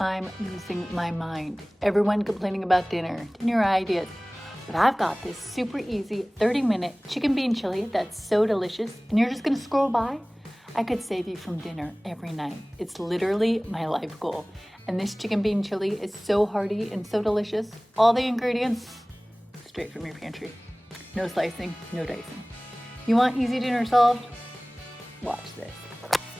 I'm losing my mind. Everyone complaining about dinner ideas. But I've got this super easy 30-minute chicken bean chili that's so delicious, and you're just gonna scroll by? I could save you from dinner every night. It's literally my life goal. And this chicken bean chili is so hearty and so delicious. All the ingredients straight from your pantry. No slicing, no dicing. You want easy dinner solved? Watch this.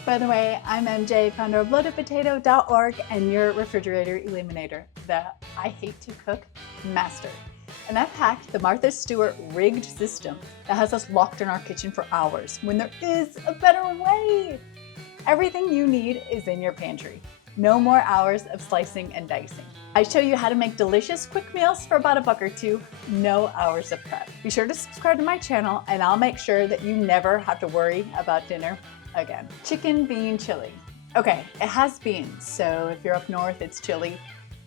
By the way, I'm MJ, founder of loadedpotato.org and your refrigerator eliminator, the I hate to cook master. And I've hacked the Martha Stewart rigged system that has us locked in our kitchen for hours when there is a better way. Everything you need is in your pantry. No more hours of slicing and dicing. I show you how to make delicious quick meals for about $1 or $2, no hours of prep. Be sure to subscribe to my channel and I'll make sure that you never have to worry about dinner again. Chicken bean chili. Okay, it has beans, so if you're up north, it's chili,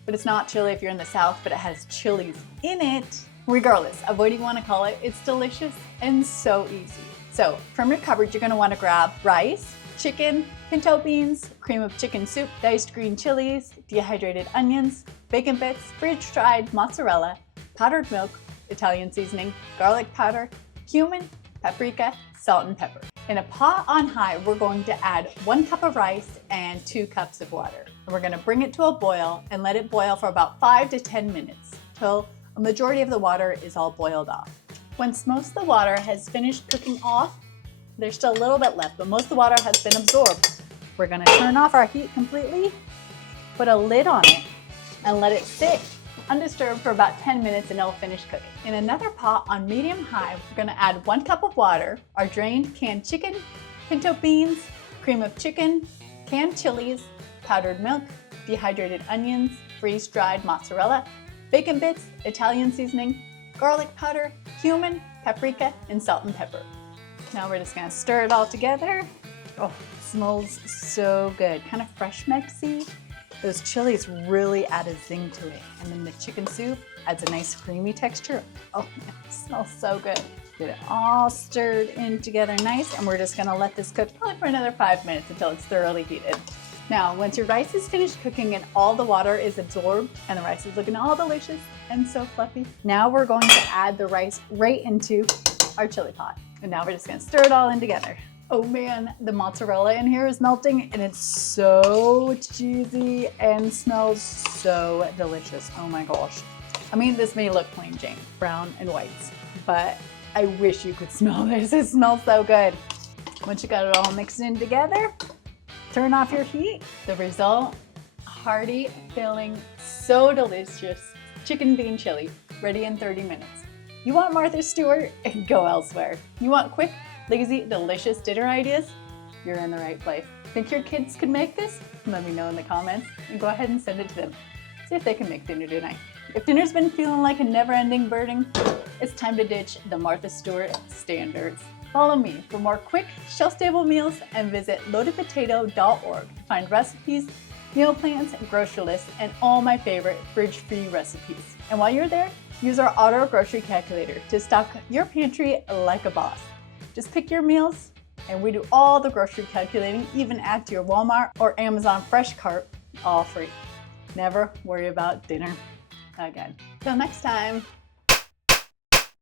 but it's not chili if you're in the south, but it has chilies in it. Regardless of what you want to call it, it's delicious and so easy. So from your cupboard, you're going to want to grab rice, chicken, pinto beans, cream of chicken soup, diced green chilies, dehydrated onions, bacon bits, freeze-dried mozzarella, powdered milk, Italian seasoning, garlic powder, cumin, paprika, salt and pepper. In a pot on high, we're going to add 1 cup of rice and 2 cups of water. And we're going to bring it to a boil and let it boil for about 5 to 10 minutes till a majority of the water is all boiled off. Once most of the water has finished cooking off, there's still a little bit left, but most of the water has been absorbed. We're going to turn off our heat completely, put a lid on it, and let it sit undisturbed for about 10 minutes and it'll finish cooking. In another pot on medium-high, we're going to add 1 cup of water, our drained canned chicken, pinto beans, cream of chicken, canned chilies, powdered milk, dehydrated onions, freeze-dried mozzarella, bacon bits, Italian seasoning, garlic powder, cumin, paprika, and salt and pepper. Now we're just going to stir it all together. Oh, it smells so good. Kind of fresh mixy. Those chilies really add a zing to it. And then the chicken soup adds a nice creamy texture. Oh, it smells so good. Get it all stirred in together nice. And we're just gonna let this cook probably for another 5 minutes until it's thoroughly heated. Now, once your rice is finished cooking and all the water is absorbed and the rice is looking all delicious and so fluffy, now we're going to add the rice right into our chili pot. And now we're just gonna stir it all in together. Oh man, the mozzarella in here is melting and it's so cheesy and smells so delicious. Oh my gosh. I mean, this may look plain Jane, brown and whites, but I wish you could smell this. It smells so good. Once you got it all mixed in together, turn off your heat. The result, hearty, filling, so delicious chicken bean chili, ready in 30 minutes. You want Martha Stewart? Go elsewhere. You want quick, lazy, delicious dinner ideas? You're in the right place. Think your kids could make this? Let me know in the comments and go ahead and send it to them. See if they can make dinner tonight. If dinner's been feeling like a never-ending burden, it's time to ditch the Martha Stewart standards. Follow me for more quick, shelf-stable meals and visit loadedpotato.org to find recipes, meal plans, grocery lists, and all my favorite fridge-free recipes. And while you're there, use our auto grocery calculator to stock your pantry like a boss. Just pick your meals and we do all the grocery calculating, even add to your Walmart or Amazon Fresh cart, all free. Never worry about dinner again. Till next time.